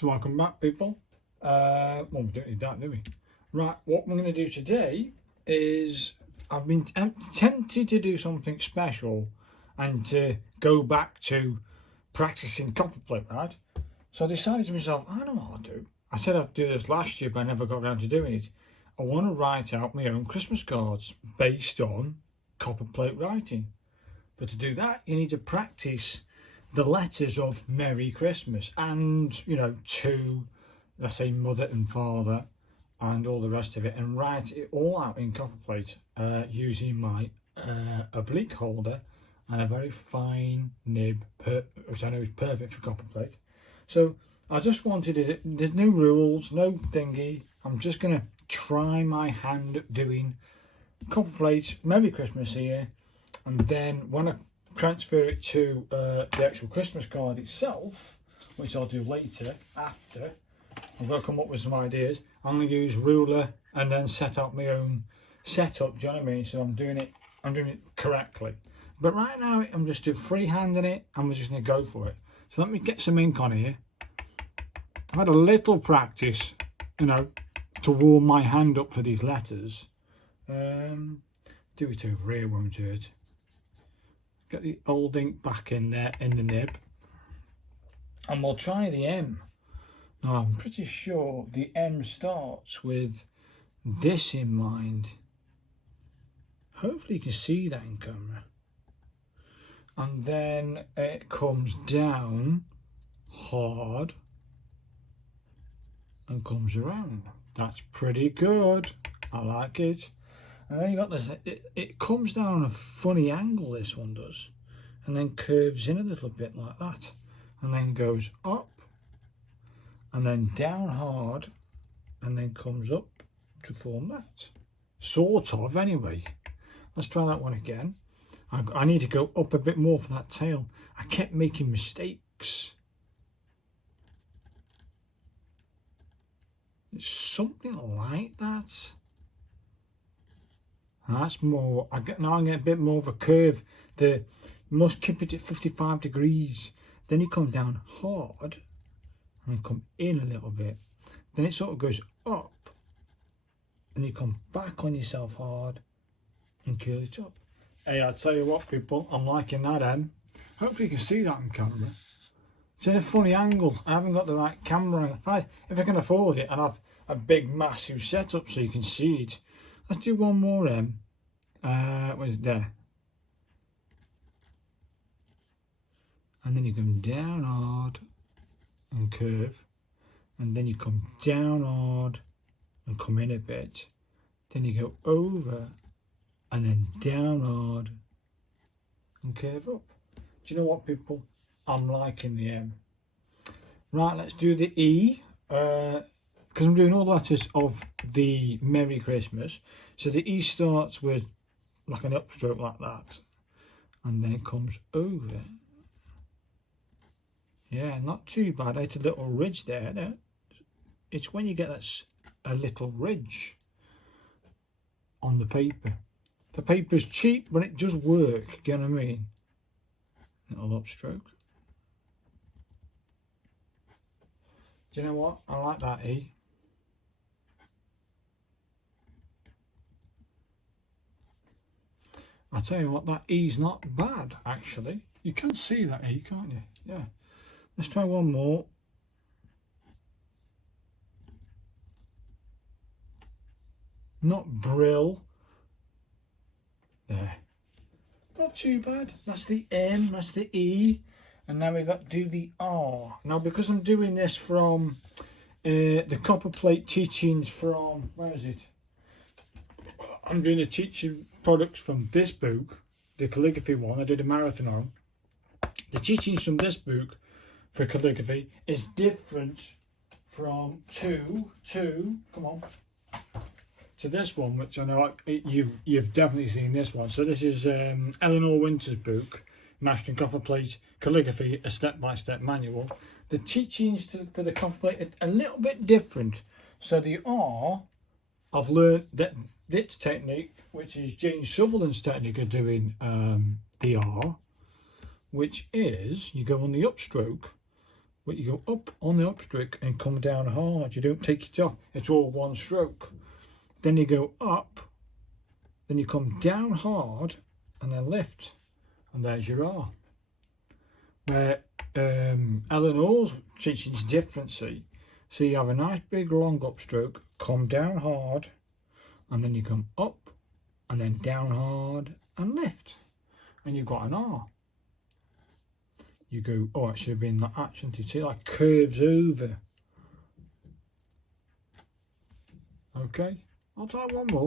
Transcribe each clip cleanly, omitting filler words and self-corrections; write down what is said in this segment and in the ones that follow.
So welcome back, people. Well, we don't need that, do we? Right, what we're going to do today is I've been tempted to do something special and to go back to practicing Copperplate, right? So I decided to myself, I know what I'll do. I said I'd do this last year, but I never got around to doing it. I want to write out my own Christmas cards based on Copperplate writing. But to do that, you need to practice the letters of Merry Christmas and, you know, to, let's say, mother and father and all the rest of it, and write it all out in Copperplate using my oblique holder and a very fine nib, which I know is perfect for Copperplate. So I just wanted it, there's no rules, no thingy. I'm just going to try my hand at doing Copperplate Merry Christmas here, and then when I transfer it to the actual Christmas card itself, which I'll do later after I've got to come up with some ideas, I'm going to use ruler and then set up my own setup. Do you know what I mean? So I'm doing it correctly. But right now I'm just freehanding it and we're just going to go for it. So let me get some ink on here. I've had a little practice, you know, to warm my hand up for these letters. Do it over here, won't it? Get the old ink back in there in the nib, and we'll try the M. Now I'm pretty sure the M starts with this in mind. Hopefully you can see that in camera. And then it comes down hard and comes around. That's pretty good. I like it. And then you got this, it comes down on a funny angle, this one does, and then curves in a little bit like that, and then goes up, and then down hard, and then comes up to form that. Sort of, anyway. Let's try that one again. I need to go up a bit more for that tail. I kept making mistakes. It's something like that. That's more, now I'm getting a bit more of a curve. You must keep it at 55 degrees. Then you come down hard and come in a little bit. Then it sort of goes up and you come back on yourself hard and curl it up. Hey, I tell you what, people, I'm liking that M. Hopefully you can see that on camera. It's in a funny angle. I haven't got the right camera. If I can afford it and have a big massive setup so you can see it. Let's do one more M. Where's it there? And then you come down hard and curve. And then you come down hard and come in a bit. Then you go over and then down hard and curve up. Do you know what, people? I'm liking the M. Right, let's do the E. Because I'm doing all the letters of the Merry Christmas. So the E starts with like an upstroke like that. And then it comes over. Yeah, not too bad. I had a little ridge there. It's when you get that a little ridge on the paper. The paper's cheap, but it does work. You know what I mean? Little upstroke. Do you know what? I like that E. I tell you what, that E's not bad, actually. You can see that E, can't you? Yeah. Let's try one more. Not brill. There. Not too bad. That's the M, that's the E. And now we've got to do the R. Now, because I'm doing this from the Copperplate teachings from, where is it? I'm doing the teaching products from this book, the calligraphy one. I did a marathon on. The teachings from this book for calligraphy is different from to this one, which I know you've definitely seen this one. So this is Eleanor Winter's book, Mastering Copperplate Calligraphy, a step-by-step manual. The teachings for the Copperplate are a little bit different. So the R, I've learned that this technique, which is Jane Sutherland's technique of doing the R, which is you go on the upstroke but you go up on the upstroke and come down hard. You don't take it off. It's all one stroke. Then you go up, then you come down hard and then lift, and there's your R. Where Eleanor's teaching is different, see. So you have a nice big long upstroke, come down hard, and then you come up and then down hard and lift, and you've got an R. You go, oh, it should have been that action to see, like curves over. Okay, I'll try one more.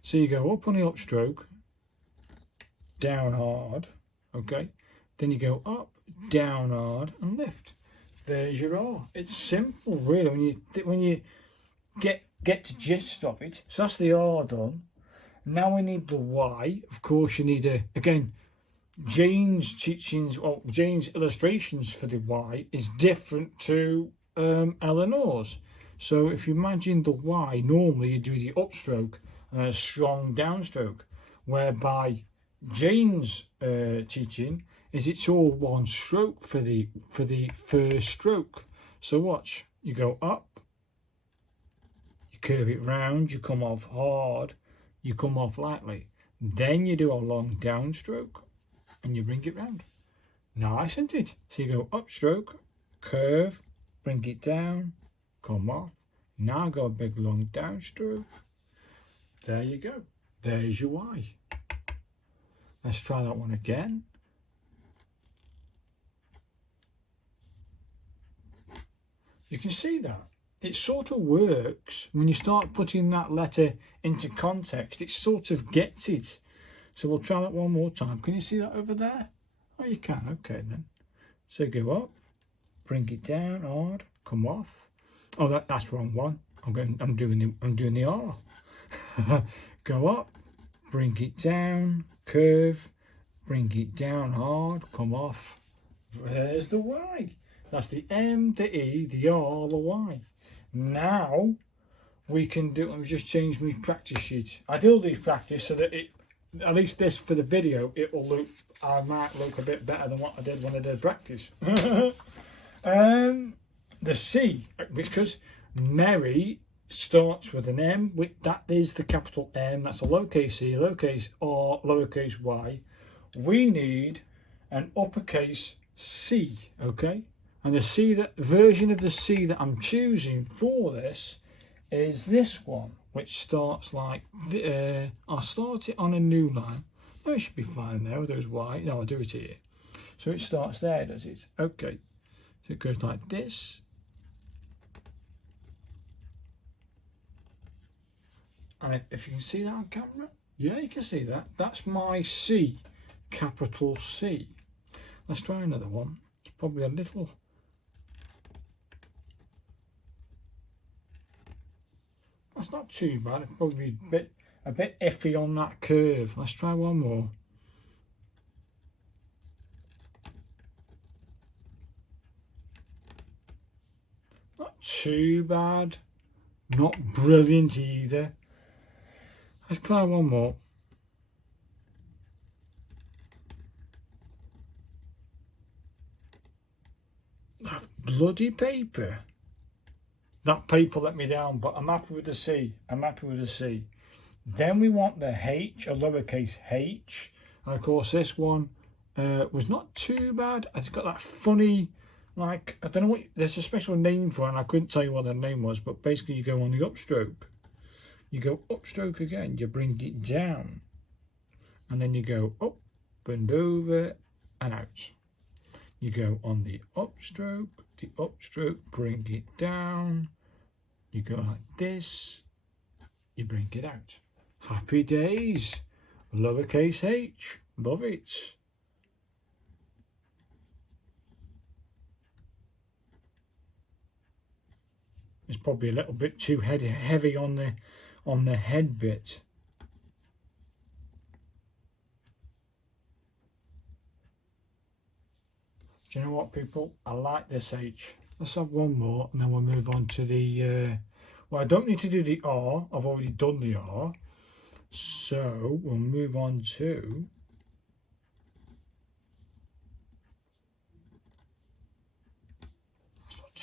So you go up on the upstroke, down hard, okay. Then you go up, down hard, and lift. There's your R. It's simple, really, when you get the gist of it. So that's the R done. Now we need the Y. Of course, you need again, Jane's teachings, or Jane's illustrations for the Y is different to Eleanor's. So if you imagine the Y, normally you do the upstroke and a strong downstroke, whereby Jane's teaching is it's all one stroke for the first stroke. So watch, you go up, you curve it round, you come off hard, you come off lightly, then you do a long downstroke and you bring it round. Nice, isn't it? So you go upstroke, curve, bring it down, come off, now go a big long downstroke. There you go, there's your Y. Let's try that one again. You can see that it sort of works when you start putting that letter into context. It sort of gets it. So we'll try that one more time. Can you see that over there? Oh, you can. Okay then. So go up, bring it down hard, come off. Oh, that's wrong one. I'm doing the R. Go up, bring it down, curve, bring it down hard, come off. There's the Y. That's the M, the E, the R, the Y. Now we can do, let me just change my practice sheet. I do these practice so that it, at least this for the video, it will look, I might look a bit better than what I did when I did practice. The C, because Mary starts with an M, that is the capital M, that's a lowercase c, lowercase r, lowercase y. We need an uppercase C, okay? And the C, that version of the C that I'm choosing for this is this one, which starts like, I'll start it on a new line. Oh, it should be fine there with those Y. No, I'll do it here. So it starts there, does it? Okay. So it goes like this. And if you can see that on camera, yeah, you can see that. That's my C, capital C. Let's try another one. It's probably a little. That's not too bad. It's probably a bit iffy on that curve. Let's try one more. Not too bad. Not brilliant either. Let's try one more. That bloody paper. That paper let me down, but I'm happy with the C. I'm happy with the C. Then we want the H, a lowercase h. And of course this one was not too bad. It's got that funny, like, I don't know what, there's a special name for it, and I couldn't tell you what the name was, but basically you go on the upstroke. You go upstroke again, you bring it down. And then you go up and over and out. You go on the upstroke, bring it down. You go like this, you bring it out. Happy days. Lowercase h, love it. It's probably a little bit too heavy on the head bit. Do you know what, people? I like this H. Let's have one more and then we'll move on to the, well, I don't need to do the R. I've already done the R. So we'll move on to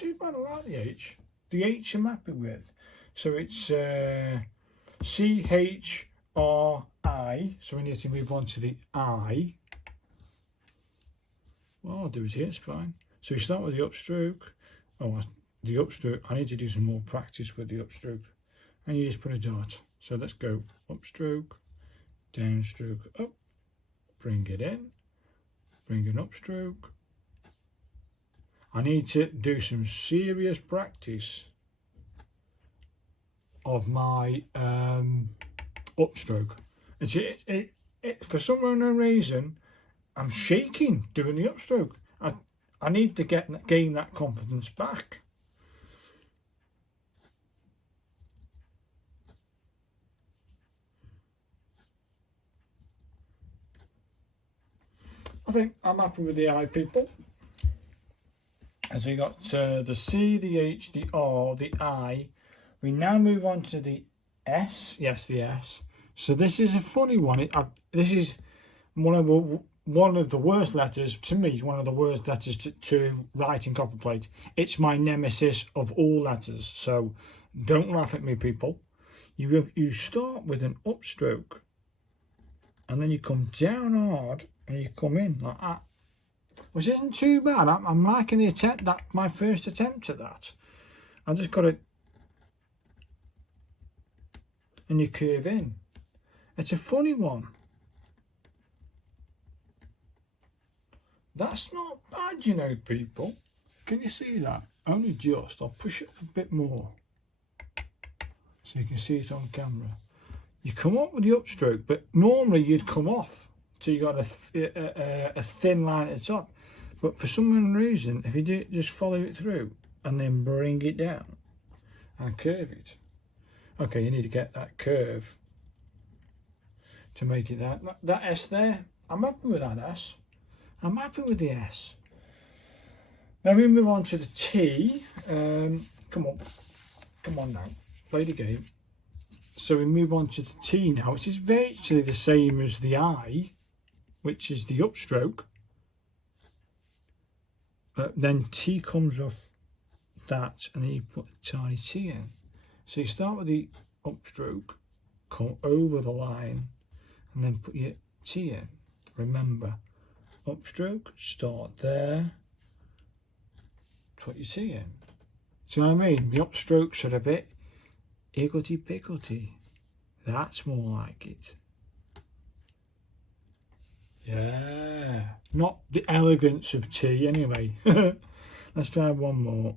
too bad. I like the H. The H I'm happy with. So it's C-H-R-I. So we need to move on to the I. Well, I'll do it here, it's fine. So we start with the upstroke. Oh, the upstroke, I need to do some more practice with the upstroke. And you just put a dot. So let's go upstroke, downstroke, up, bring it in, bring an upstroke. I need to do some serious practice of my upstroke. For some unknown reason, I'm shaking doing the upstroke. I need to gain that confidence back. I think I'm happy with the I, people. As we got the C, the H, the R, the I. We now move on to the S. Yes, the S. So this is a funny one. This is one of the worst letters, to me, one of the worst letters to write in Copperplate. It's my nemesis of all letters. So don't laugh at me, people. You start with an upstroke. And then you come down hard and you come in like that. Which isn't too bad. I'm liking the attempt. That's my first attempt at that. I just got it. And you curve in. It's a funny one. That's not bad, you know, people. Can you see that? Only just. I'll push it up a bit more so you can see it on camera. You come up with the upstroke, but normally you'd come off till you got a thin line at the top. But for some reason, if you do just follow it through and then bring it down and curve it. Okay, you need to get that curve to make it that S there. I'm happy with that S. I'm happy with the S. Now we move on to the T. Come on now, play the game. So we move on to the T now, which is virtually the same as the I, which is the upstroke. Then T comes off that, and then you put a tiny T in. So you start with the upstroke, come over the line, and then put your T in. Remember, upstroke, start there, put your T in. See what I mean? The upstrokes are a bit higgledy-piggledy. That's more like it. Yeah. Not the elegance of T anyway. Let's try one more.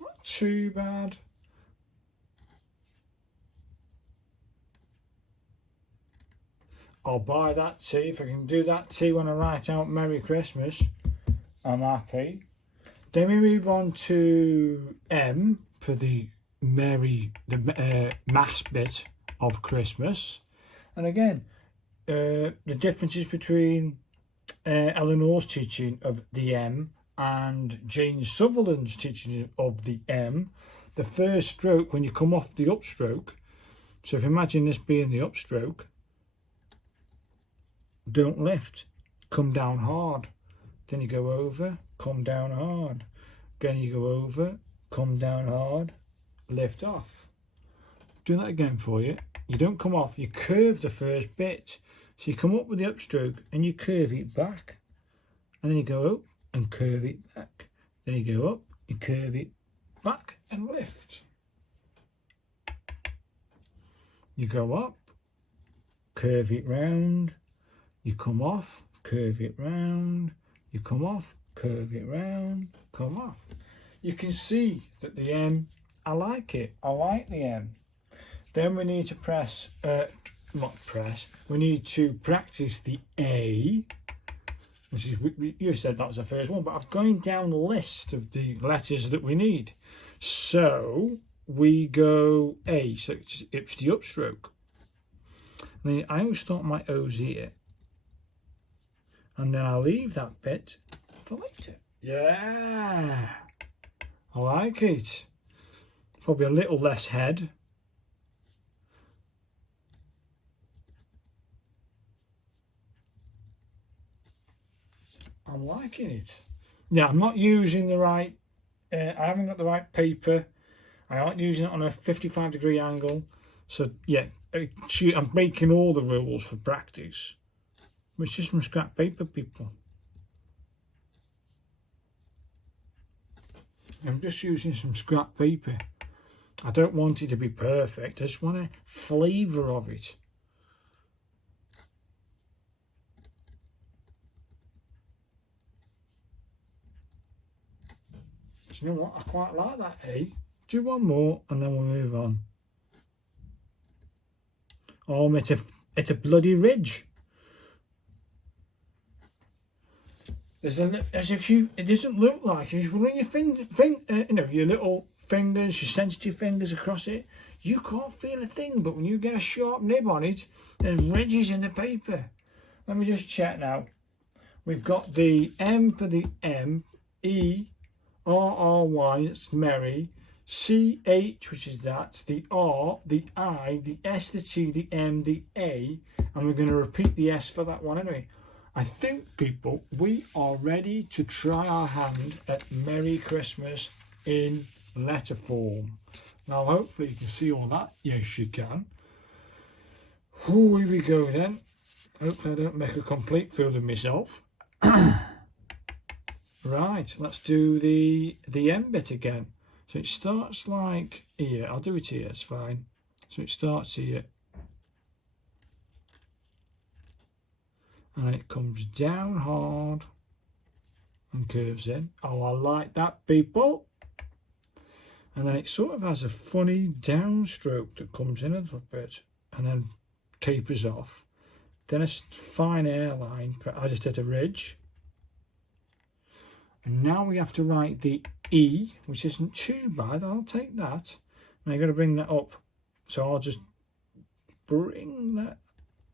Not too bad. I'll buy that T. If I can do that T when I write out Merry Christmas, I'm happy. Then we move on to M for the mass bit of Christmas. And again, the differences between Eleanor's teaching of the M and Jane Sutherland's teaching of the M. The first stroke, when you come off the upstroke, so if you imagine this being the upstroke, don't lift, come down hard. Then you go over, come down hard. Again you go over, come down hard, lift off. Do that again for you. You don't come off, you curve the first bit. So you come up with the upstroke and you curve it back. And then you go up and curve it back. Then you go up, you curve it back and lift. You go up, curve it round, you come off, curve it round, you come off, curve it round, come off. You can see that the M, I like it. I like the M. Then we need to we need to practice the A, which is, you said that was the first one, but I'm going down the list of the letters that we need. So we go A, so it's the upstroke. And then I always start my O's here. And then I leave that bit for later. Yeah, I like it. Probably a little less head. I'm liking it. Yeah, I'm not using the right, I haven't got the right paper. I aren't using it on a 55-degree angle. So yeah, I'm breaking all the rules for practice. It's just some scrap paper, people. I'm just using some scrap paper. I don't want it to be perfect. I just want a flavour of it. Do you know what? I quite like that, eh? Do one more and then we'll move on. Oh, it's a bloody ridge. There's a few. It doesn't look like it. If you run your your little fingers, your sensitive fingers across it, you can't feel a thing. But when you get a sharp nib on it, there's ridges in the paper. Let me just check now. We've got the M for the M, E, R-R-Y, that's Mary, C-H, which is that, the R, the I, the S, the T, the M, the A, and we're going to repeat the S for that one anyway. I think, people, we are ready to try our hand at Merry Christmas in letter form. Now, hopefully you can see all that. Yes, you can. Ooh, here we go then. Hopefully I don't make a complete fool of myself. Right, let's do the M bit again. So it starts like here. I'll do it here, it's fine. So it starts here. And then it comes down hard and curves in. Oh, I like that, people. And then it sort of has a funny downstroke that comes in a little bit and then tapers off. Then a fine airline, I just hit a ridge. And now we have to write the E, which isn't too bad. I'll take that. Now you've got to bring that up. So I'll just bring that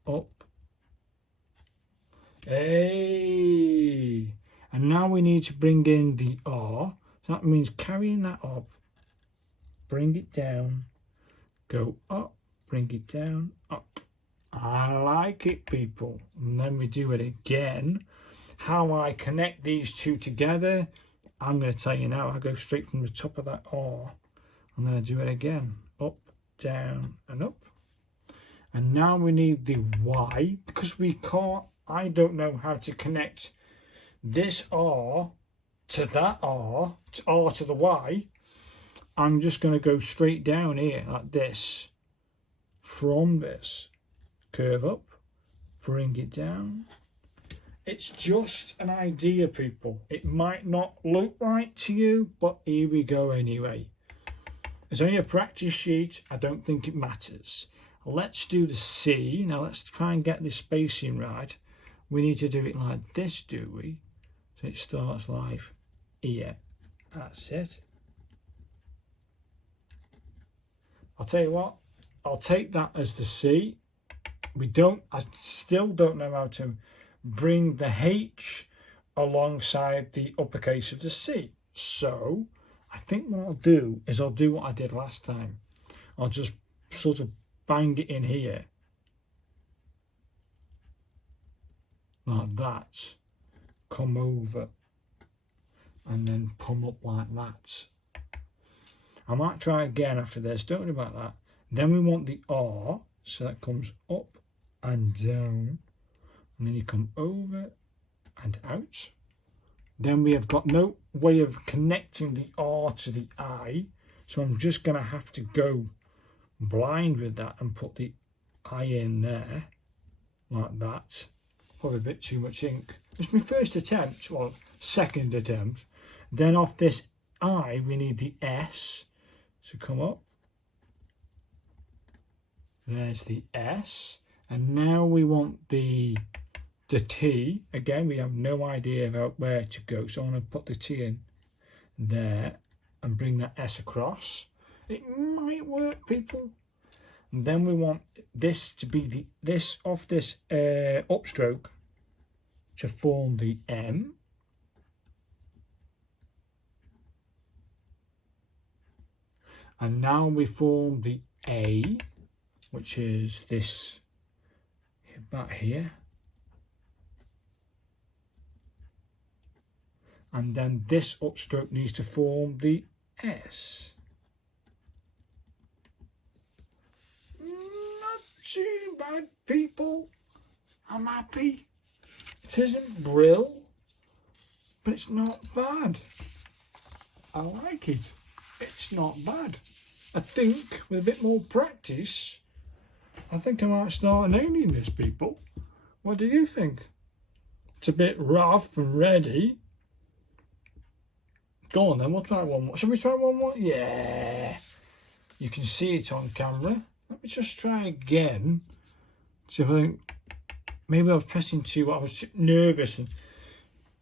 up. Hey! And now we need to bring in the R. So that means carrying that up. Bring it down. Go up. Bring it down. Up. I like it, people. And then we do it again. How I connect these two together, I'm going to tell you now. I go straight from the top of that R. I'm going to do it again. Up, down, and up. And now we need the Y, because we can't, I don't know how to connect this R to that R to the Y. I'm just going to go straight down here like this. From this, curve up, bring it down. It's just an idea, people. It might not look right to you, but here we go anyway. It's only a practice sheet. I don't think it matters. Let's do the C. Now let's try and get this spacing right. We need to do it like this, do we? So it starts like here. That's it. I'll tell you what. I'll take that as the C. I still don't know how to bring the H alongside the uppercase of the C. So I think what I'll do is I'll do what I did last time. I'll just sort of bang it in here. Like that. Come over. And then come up like that. I might try again after this. Don't worry about that. Then we want the R. So that comes up and down. And then you come over and out. Then we have got no way of connecting the R to the I. So I'm just going to have to go blind with that and put the I in there. Like that. Probably a bit too much ink. It's my first attempt. Well, second attempt. Then off this I, we need the S. So come up. There's the S. And now we want the T. Again, we have no idea about where to go. So I'm going to put the T in there and bring that S across. It might work, people. And then we want this to be this upstroke to form the M. And now we form the A, which is this about here. and then this upstroke needs to form the S. Not too bad, people. I'm happy. It isn't brill, but it's not bad. I like it. It's not bad. I think with a bit more practice, I think I might start nailing this, people. What do you think? It's a bit rough and ready. Go on then, we'll try one more. Shall we try one more? Yeah. You can see it on camera. Let me just try again. See if I think, maybe I was pressing too, I was nervous. And,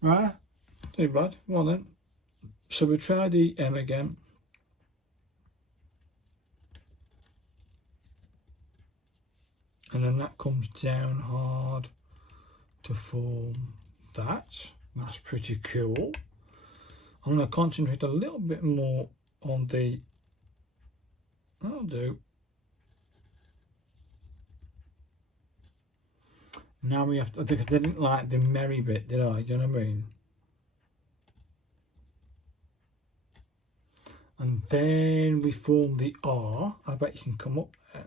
right, too bad. Well then. So we'll try the M again. And then that comes down hard to form that. That's pretty cool. I'm going to concentrate a little bit more on the, that'll do. Now we have to, because I didn't like the merry bit, did I? Do you know what I mean? And then we form the R. I bet you can come up there.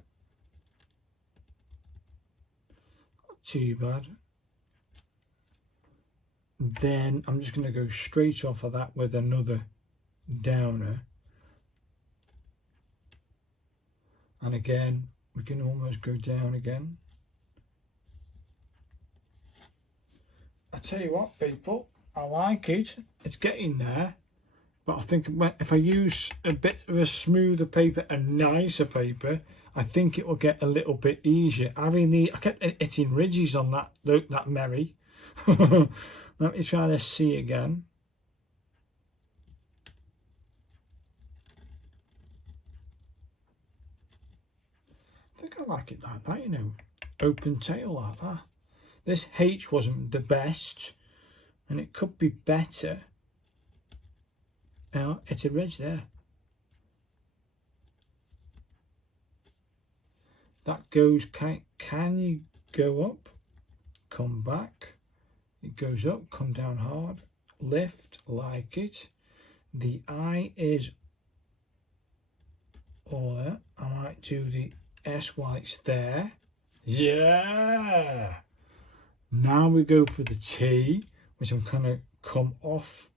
Not too bad. Then I'm just going to go straight off of that with another downer. And again, we can almost go down again. I tell you what, people, I like it. It's getting there. But I think if I use a bit of a smoother paper and nicer paper, I think it will get a little bit easier. I kept hitting ridges on that merry. Let me try this C again. I think I like it like that, you know, open tail like that. This H wasn't the best, and it could be better. Now, it's a ridge there. That goes, can you go up, come back, it goes up, come down hard, lift, like it. The I is all there. I might do the S while it's there. Yeah! Now we go for the T, which I'm going to come off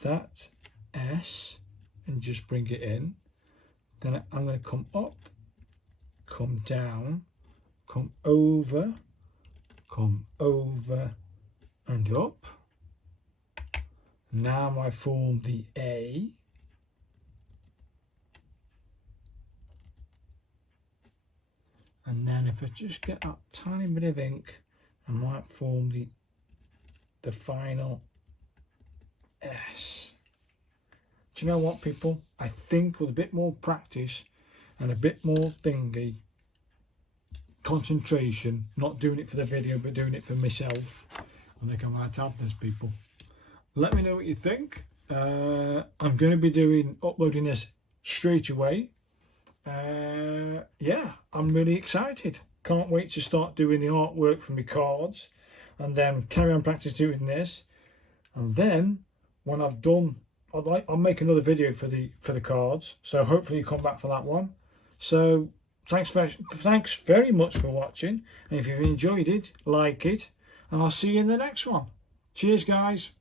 that S and just bring it in. Then I'm going to come up, come down, come over and up. Now I form the A. And then if I just get that tiny bit of ink, I might form the final S. Do you know what, people? I think with a bit more practice and a bit more thingy, concentration, not doing it for the video but doing it for myself, I think I might have this, people. Let me know what you think. I'm going to be uploading this straight away. Yeah, I'm really excited. Can't wait to start doing the artwork for my cards and then carry on practice doing this. And then when I've done, I'll make another video for the cards. So hopefully you come back for that one. So thanks very much for watching. And if you've enjoyed it, like it, and I'll see you in the next one. Cheers, guys.